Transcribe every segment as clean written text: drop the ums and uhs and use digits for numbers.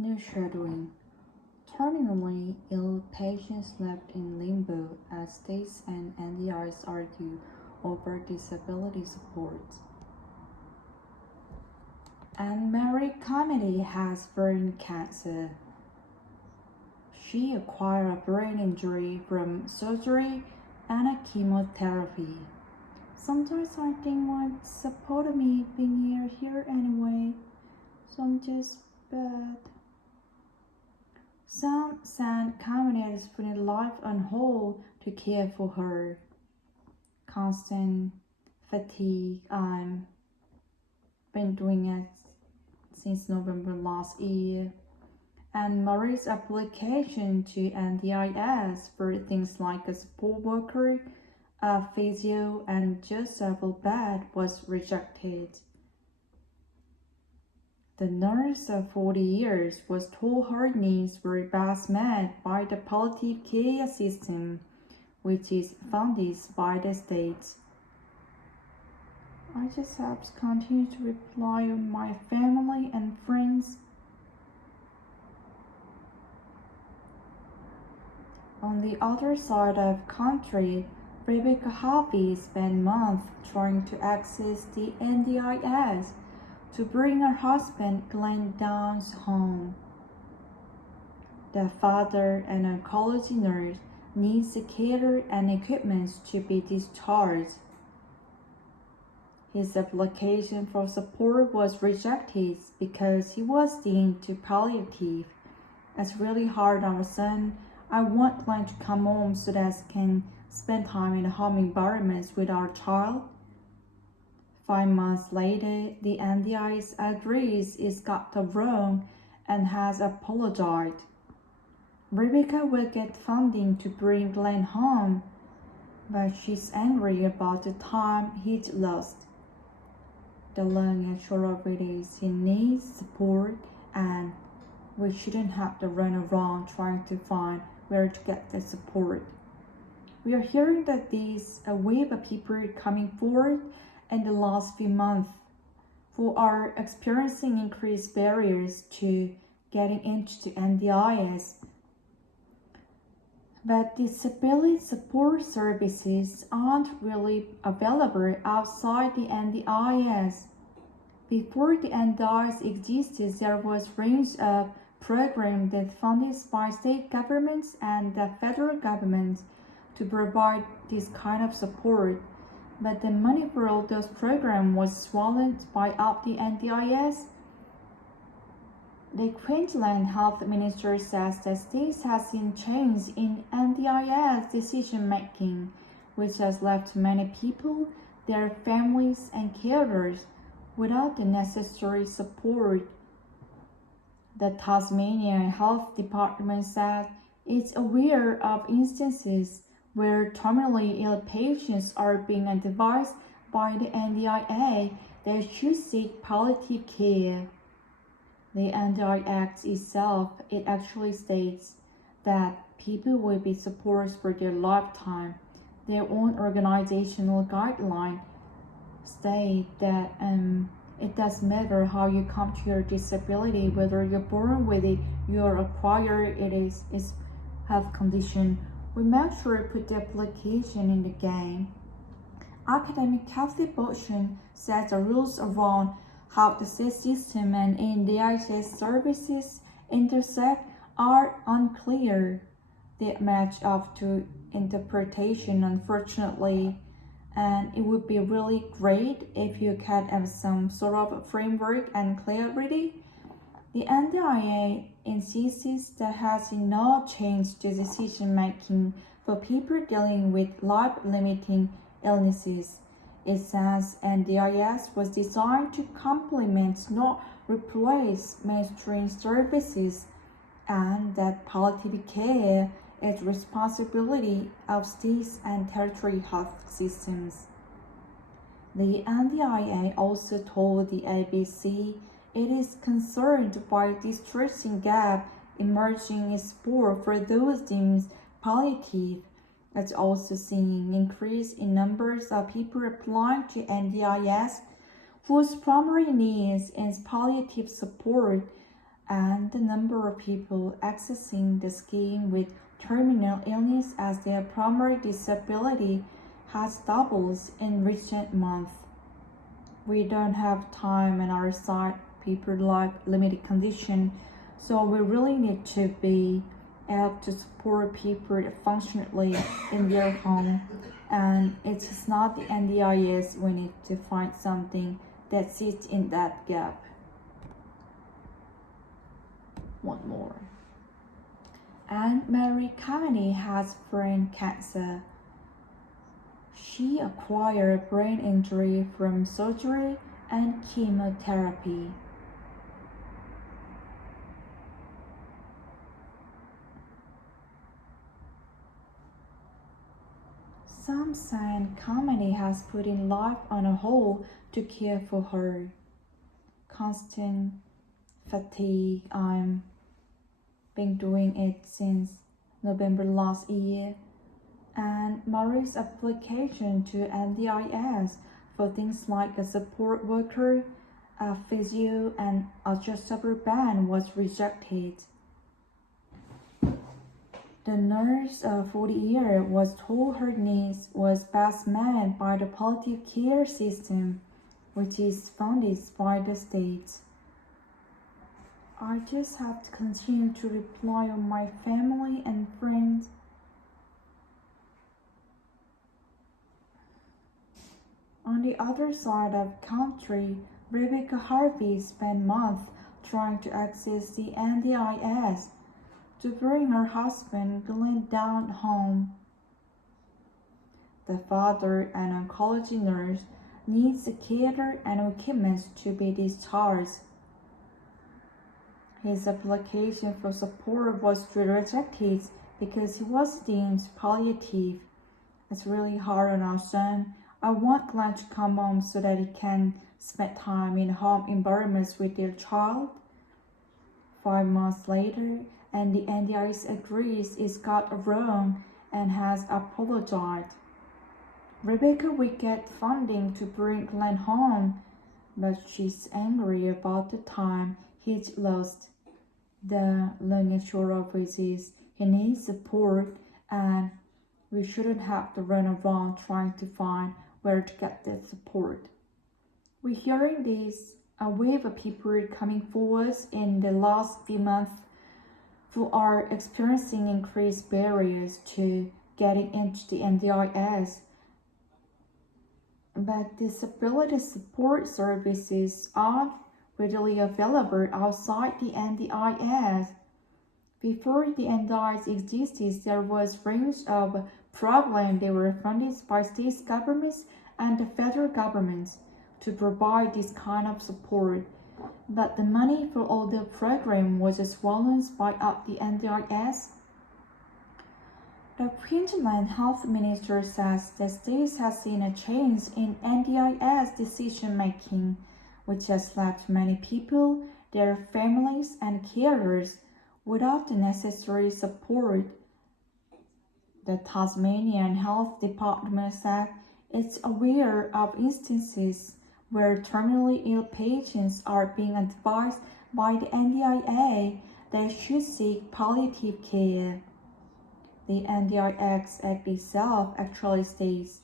Shadowing. Terminally ill patients left in limbo as states and NDIs argue over disability support. And Mary Comedy has brain cancer. She acquired a brain injury from surgery and a chemotherapy. Sometimes I think what's the point of me being here anyway? So I'm just bad. Some sad comedians putting life on hold to care for her. Constant fatigue. I've been doing it since November last year. And Marie's application to NDIS for things like a support worker, a physio, and just a bed was rejected. The nurse of 40 years was told her needs were best met by the palliative care system, which is funded by the state. I just have to continue to rely on my family and friends. On the other side of the country, Rebecca Harvey spent months trying to access the NDIS to bring her husband Glenn Downs home. The father, an oncology nurse, needs the care and equipment to be discharged. His application for support was rejected because he was deemed too palliative. It's really hard on our son. I want Glenn to come home so that he can spend time in home environments with our child. 5 months later, the NDIS agrees it's got the wrong and has apologized. Rebecca will get funding to bring Glenn home, but she's angry about the time he'd lost. The long and short of it is he needs support, and we shouldn't have to run around trying to find where to get the support. We are hearing that there's a wave of people coming forward in the last few months who are experiencing increased barriers to getting into NDIS. But disability support services aren't really available outside the NDIS. Before the NDIS existed, there was a range of programs that funded by state governments and the federal government to provide this kind of support. But the money for all those programs was swallowed by up the NDIS. The Queensland Health Minister says that states have seen change in NDIS decision making, which has left many people, their families, and carers without the necessary support. The Tasmanian Health Department said it's aware of instances where terminally ill patients are being advised by the NDIA they should seek palliative care. The NDI Act itself, it actually states that people will be supported for their lifetime. Their own organizational guideline state that it doesn't matter how you come to your disability, whether you're born with it, you're acquired it is health condition. We make sure to put the application in the game. Academic Kathy Boschen says the rules around how the state system and NDIS services intersect are unclear. They match up to interpretation, unfortunately, and it would be really great if you could have some sort of framework and clarity. The NDIA insists that has no change to decision making for people dealing with life-limiting illnesses. It says NDIS was designed to complement, not replace, mainstream services, and that palliative care is responsibility of states and territory health systems. The NDIA also told the ABC it is concerned by distressing gap emerging in support for those deemed palliative. It's also seeing increase in numbers of people applying to NDIS whose primary needs is palliative support and the number of people accessing the scheme with terminal illness as their primary disability has doubled in recent months. We don't have time on our side, people like limited condition, so we really need to be able to support people functionally in their home. And it's not the NDIS, we need to find something that sits in that gap. One more. And Mary Kavani has brain cancer. She acquired brain injury from surgery and chemotherapy. Some say Kavani has put in life on a hold to care for her. Constant fatigue. I'm been doing it since November last year. And Mary's application to NDIS for things like a support worker, a physio, and adjustable band was rejected. The nurse for the year was told her needs was best met by the palliative care system, which is funded by the state. I just have to continue to rely on my family and friends. On the other side of the country, Rebecca Harvey spent months trying to access the NDIS to bring her husband Glenn down home. The father, an oncology nurse, needs a catheter and equipment to be discharged. His application for support was rejected because he was deemed palliative. It's really hard on our son. I want Glenn to come home so that he can spend time in home environments with their child. 5 months later, and the NDIS agrees it's got wrong and has apologized. Rebecca will get funding to bring Glenn home, but she's angry about the time he's lost. The long and short of it is he needs support, and we shouldn't have to run around trying to find where to get that support. We're hearing this, a wave of people coming forward in the last few months who are experiencing increased barriers to getting into the NDIS. But disability support services aren't readily available outside the NDIS. Before the NDIS existed, there was a range of programs that were funded by state governments and the federal government to provide this kind of support. But the money for all the program was swollen by up the NDIS. The Queensland Health Minister says the state has seen a change in NDIS decision making, which has left many people, their families, and carers without the necessary support. The Tasmanian Health Department said it's aware of instances where terminally ill patients are being advised by the NDIA they should seek palliative care. The NDIS Act itself actually states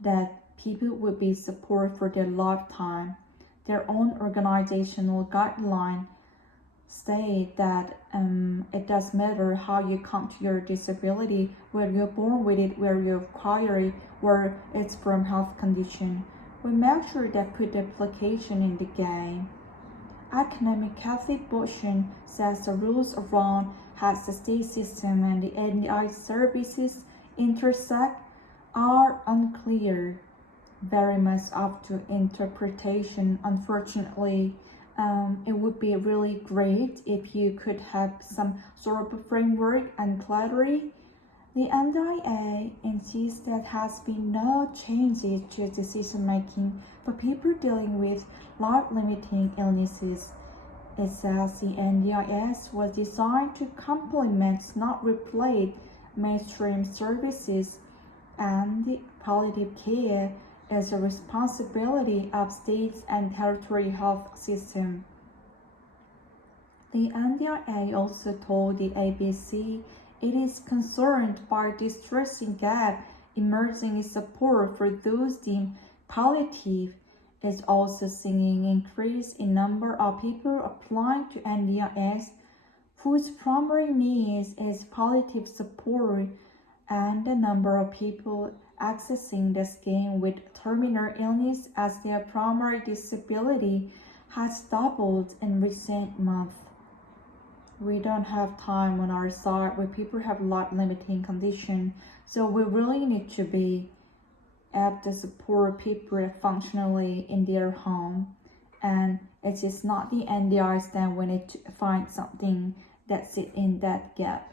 that people will be supported for their lifetime. Their own organizational guidelines state that it does matter how you come to your disability, where you're born with it, where you acquire it, or it's from health condition. We make sure that put the application in the game. Academic Kathy Boshin says the rules around how the state system and the NDI services intersect are unclear, very much up to interpretation. Unfortunately, it would be really great if you could have some sort of framework and clarity. The NDIA insists that has been no changes to decision making for people dealing with life-limiting illnesses. It says the NDIS was designed to complement, not replace, mainstream services, and the palliative care is a responsibility of states and territory health systems. The NDIA also told the ABC it is concerned by distressing gap emerging in support for those deemed palliative. It's also seeing an increase in number of people applying to NDIS whose primary needs is palliative support, and the number of people accessing the scheme with terminal illness as their primary disability has doubled in recent months. We don't have time on our side where people have life-limiting condition, so we really need to be able to support people functionally in their home. And it is not the NDIs that we need to find something that sits in that gap.